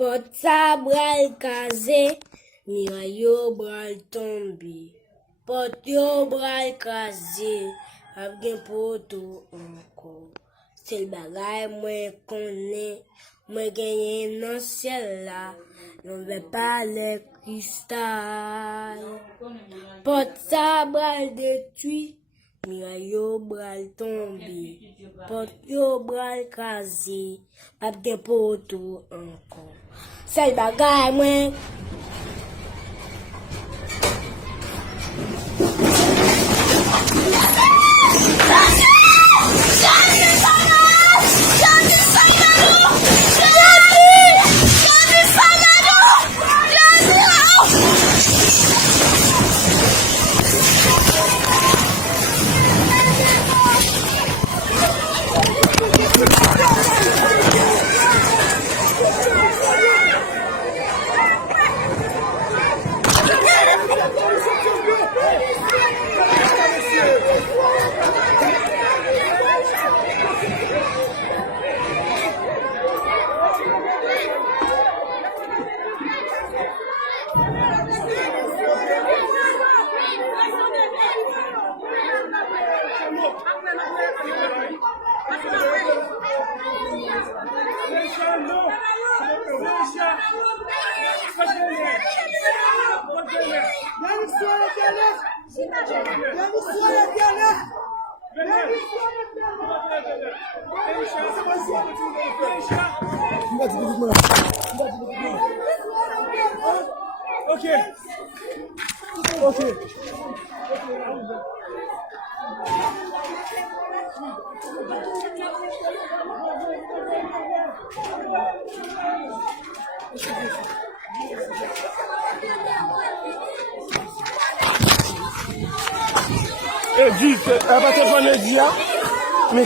Pot sa bral kaze, miraille yo bral tombe. Pot yo bral kaze, ap gen poto anko. C'est le bagay mwen konnen, mwen genyen nan ciel la, non ve pa le cristal. Pot sa bral detui, miraille yo bral tombe. Pot yo bral kaze, ap gen poto anko. C'est le bagay mwen. Okay. Dis, elle va te prendre le dia, mais